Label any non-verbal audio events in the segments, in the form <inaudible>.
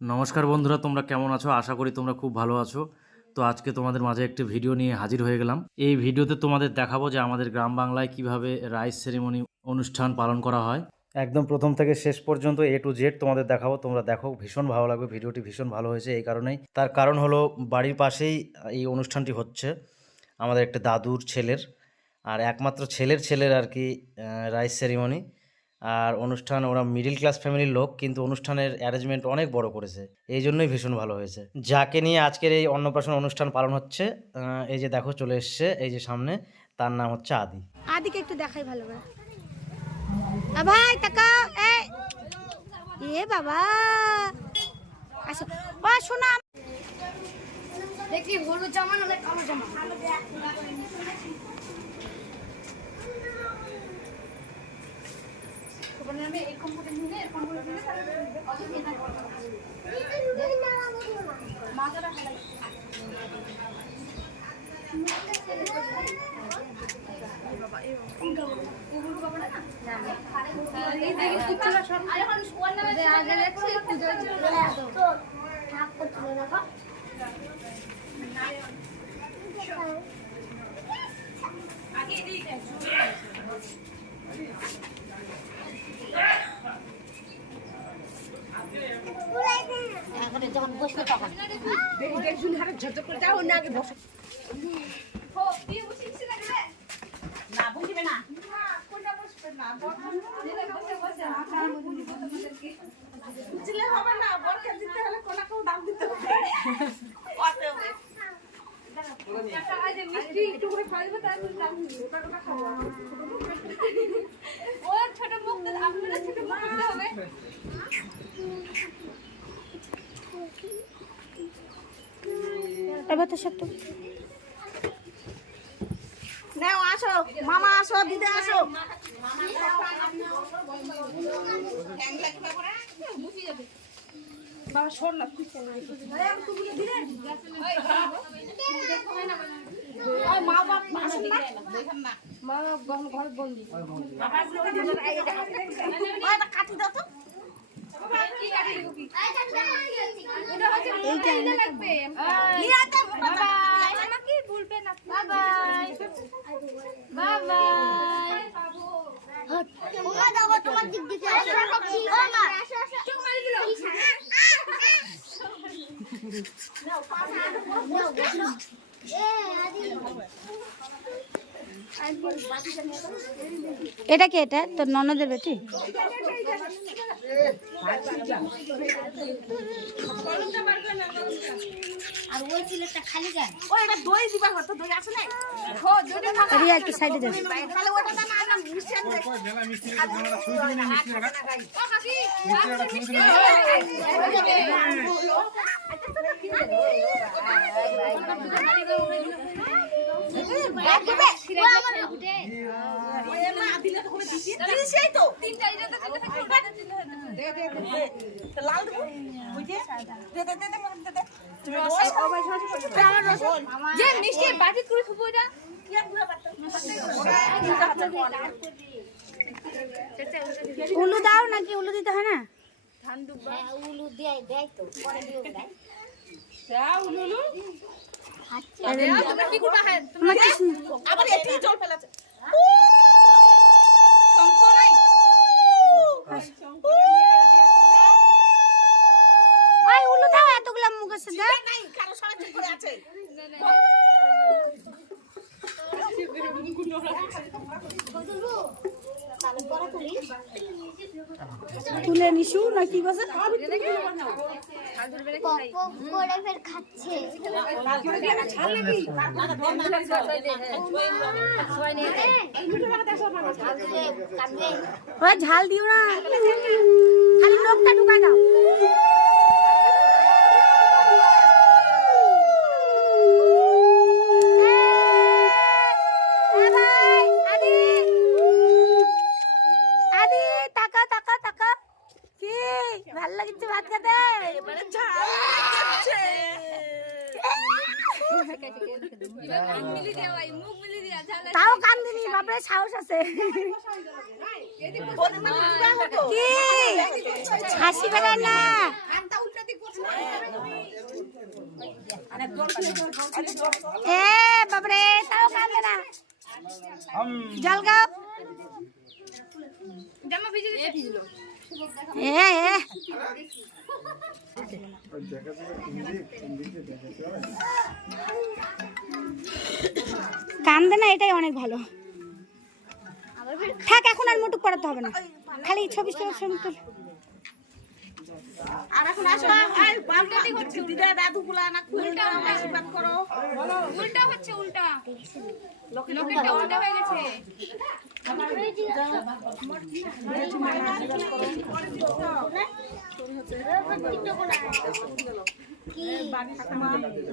নমস্কার বন্ধুরা, তোমরা কেমন আছো? আশা করি তোমরা খুব ভালো আছো। তো আজকে তোমাদের মাঝে একটি ভিডিও নিয়ে হাজির হয়ে গেলাম। এই ভিডিওতে তোমাদের দেখাবো যে আমাদের গ্রাম বাংলায় কীভাবে রাইস সেরিমনি অনুষ্ঠান পালন করা হয়। একদম প্রথম থেকে শেষ পর্যন্ত এ টু জেড তোমাদের দেখাবো। তোমরা দেখো, ভীষণ ভালো লাগবে। ভিডিওটি ভীষণ ভালো হয়েছে এই কারণেই। তার কারণ হলো, বাড়ির পাশেই এই অনুষ্ঠানটি হচ্ছে। আমাদের একটা দাদুর ছেলের, আর একমাত্র ছেলের ছেলের আর কি রাইস সেরিমনি। আর অনুষ্ঠান, ওরা মিডিল ক্লাস ফ্যামিলির লোক, কিন্তু অনুষ্ঠানের অ্যারেঞ্জমেন্ট অনেক বড় করেছে। এই জন্যই ভীষণ ভালো হয়েছে। যাকে নিয়ে আজকের এই অন্নপ্রাশন অনুষ্ঠান পালন হচ্ছে এই যে দেখো চলে এসছে, এই যে সামনে, তার নাম হচ্ছে আদি। আদিকে একটু দেখাই ভালো করে। ভাই তাকাও এ বাবা। ও, শোনা দেখি, হলুদ জামা না কালো জামা? এবার তো সব তো নাও আসো মামা আসো দিদি আসো বাবা শোন না। তুই শোন মা বাপ আসুন না মা বাপ ঘর বন্দি কাটি দাও তো নিয়ে আয় তো। তোমার দিক দিকে এটা কি এটা তোর ননদের বেটি আর ওই ছেলেটা খালি যায় ও এটা দই দিবা হতো দই আছে না হো দই থাকা রিয়া একটু সাইডে যাবে তাহলে না না মিষ্টি আনতে লাল দেবো বুঝে দে দে দে দে দে দে রস খাও ভাই আমার রস যে মিষ্টি বাটি করে খাব এটা উলু দাও নাকি? উলু দিতে হয় না? আবার এটি জল ফেলাছে ওই উলু দাও। এতগুলো সাথে নাই কারও সাহায্য আছে তুলে নিশু না কি বসে ঝাল দিও না। খালি লোকটা ঢুকাই দাও এ ভাই, আদি। আদি, তাকা, তাকা, তাকা। কি ভালো লাগিচ্ছে ভাত খেতে তাও কান্দিনি বাপরে সাহস আছে বেড়ায় না। এ বাবরে তাও না। কান্দে না, এটাই অনেক ভালো। থাক, এখন আর মুটুক পড়াতে হবে না। খালি ছবি ছবি তুল। আর এখন আসো আর পাল্টাটি হচ্ছে দিদা দাদু গুলা না উল্টা আশীর্বাদ করো। উল্টা হচ্ছে উল্টা। লোকেরটা উল্টা হয়ে গেছে।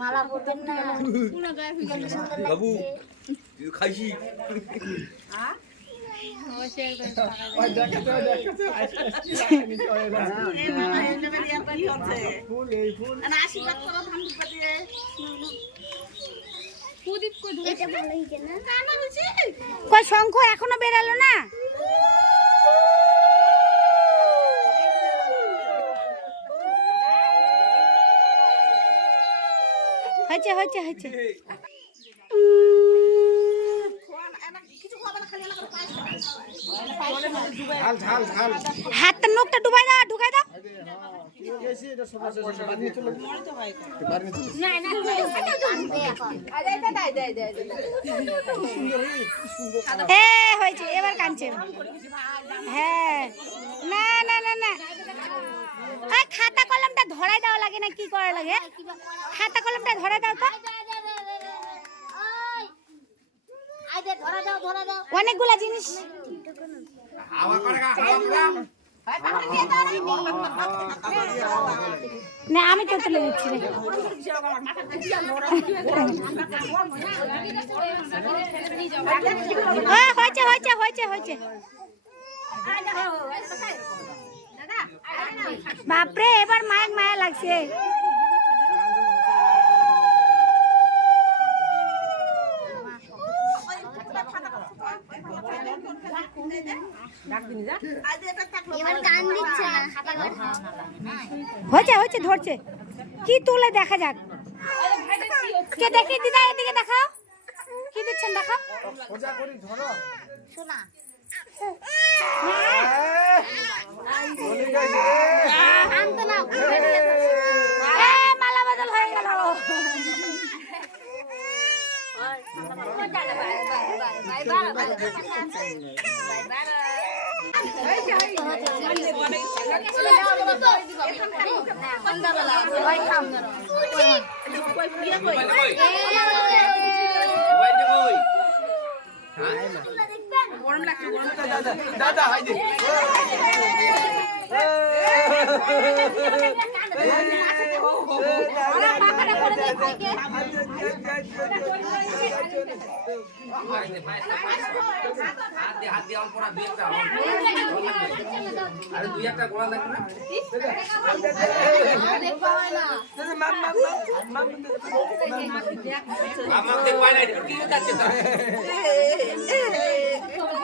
মালা পরবেন না বাবু খাইছি। শঙ্খ এখনও বেরালো না? হয়েছে হয়েছে হয়েছে। হাতটা দাও, ঢুকাই দাও। হয়েছে, এবার কাঁদছে হ্যাঁ। না না না না। খাতা কলমটা ধরাই দাও লাগে না, কি করা লাগে? খাতা কলমটা ধরাই দাও তো। ধরা অনেকগুলা জিনিস। না আমি তো তুলে দিচ্ছি হ্যাঁ, হয়েছে হয়েছে হয়েছে হয়েছে। বাপরে এবার মায়ের মায়া লাগছে এবার কান দিচ্ছে না হয়েছে হয়েছে ধরছে কি তুলে দেখা যাক কে দেখি দিদা এদিকে দেখাও কি দিচ্ছেন দেখাও শোনা না এ, মালা বদল হয়ে গেল দাদা দুই একটা গোড়া লাগবে না আমার দেখ পাই কি যাচ্ছে <laughs> <laughs> <laughs>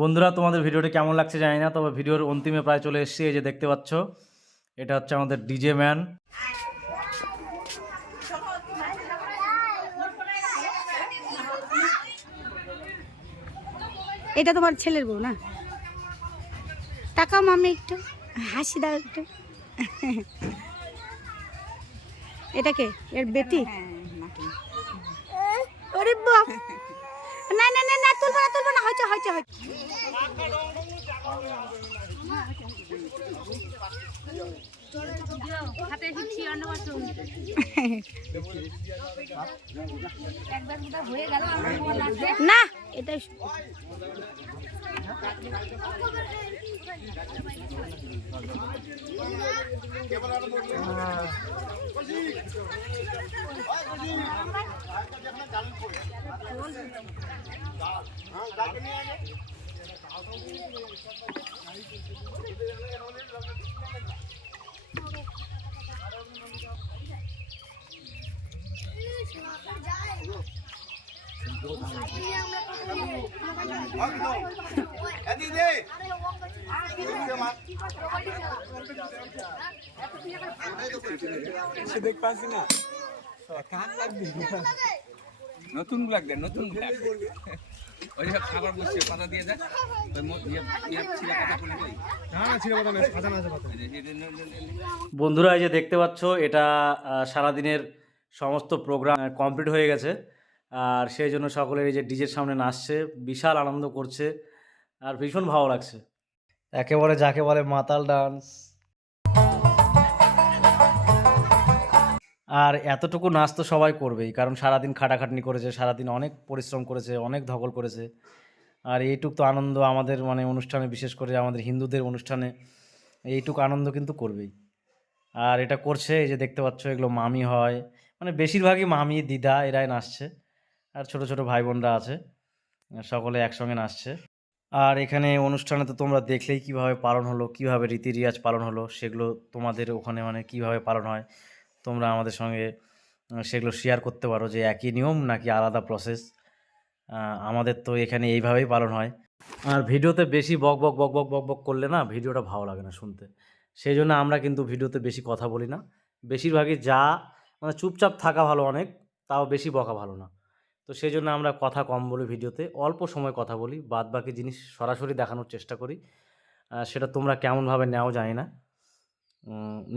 বন্ধুরা তোমাদের ভিডিওটা কেমন লাগছে জানি না তবে ভিডিওর অন্তিমে প্রায় চলে এসেছি এই যে দেখতে পাচ্ছ। এটা হচ্ছে আমাদের ডিজে ম্যান। এটা তোমার ছেলের বউ না? টাকা মামি একটু হাসি দাও একটু। এটা কে? এর বেটি? ওরে বাপ! না না না না তুলবো না তুলবো না হয়েছে হয়েছে হয়েছে। হয়ে না এটাই এদিকে দে নতুন ব্ল্যাক দেন নতুন ব্ল্যাক। ওই যে খাবার বসছে পাতা দিয়ে দেয় ওই মো- ইয়ে ইয়ে বন্ধুরা এই যে দেখতে পাচ্ছ এটা সারাদিনের সমস্ত প্রোগ্রাম কমপ্লিট হয়ে গেছে। আর সেই জন্য সকলের এই যে ডিজের সামনে নাচছে, বিশাল আনন্দ করছে আর ভীষণ ভালো লাগছে। একেবারে যাকে বলে মাতাল ডান্স আর এতটুকু নাচ তো সবাই করবেই, কারণ সারাদিন খাটাখাটনি করেছে, সারাদিন অনেক পরিশ্রম করেছে, অনেক ধকল করেছে। আর এইটুক তো আনন্দ আমাদের মানে অনুষ্ঠানে, বিশেষ করে আমাদের হিন্দুদের অনুষ্ঠানে, এইটুকু আনন্দ কিন্তু করবেই। আর এটা করছে, এই যে দেখতে পাচ্ছ, এগুলো মামি হয়। মানে বেশিরভাগই মামি, দিদা, এরাই নাচছে। আর ছোট ছোট ভাই বোনরা আছে, সকলে একসঙ্গে নাচছে। আর এখানে অনুষ্ঠানে তো তোমরা দেখলেই কীভাবে পালন হলো, কীভাবে রীতি রিয়াজ পালন হলো, সেগুলো তোমাদের ওখানে মানে কীভাবে পালন হয়, তোমরা আমাদের সঙ্গে সেগুলো শেয়ার করতে পারো যে একই নিয়ম নাকি আলাদা প্রসেস আমাদের তো এখানে এইভাবেই পালন হয়। আর ভিডিওতে বেশি বক বক বক বক বক বক করলে না ভিডিওটা ভালো লাগে না শুনতে। সেই জন্য আমরা কিন্তু ভিডিওতে বেশি কথা বলি না। বেশিরভাগই যা মানে চুপচাপ থাকা ভালো অনেক, তাও বেশি বকা ভালো না। তো সেই জন্য আমরা কথা কম বলি ভিডিওতে, অল্প সময় কথা বলি বাদ বাকি জিনিস সরাসরি দেখানোর চেষ্টা করি। সেটা তোমরা কেমনভাবে নেও জানি না।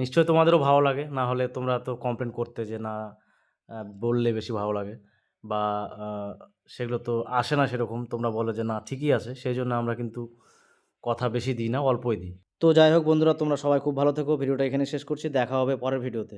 নিশ্চয়ই তোমাদেরও ভালো লাগে, না হলে তোমরা তো কমপ্লেন করতে যে না বললে বেশি ভালো লাগে বা সেগুলো তো আসে না সেরকম, তোমরা বলো যে না, ঠিকই আছে সেই জন্য আমরা কিন্তু কথা বেশি দিই না, অল্পই দিই। তো যাই হোক বন্ধুরা, তোমরা সবাই খুব ভালো থেকো, ভিডিওটা এখানে শেষ করছি, দেখা হবে পরের ভিডিওতে।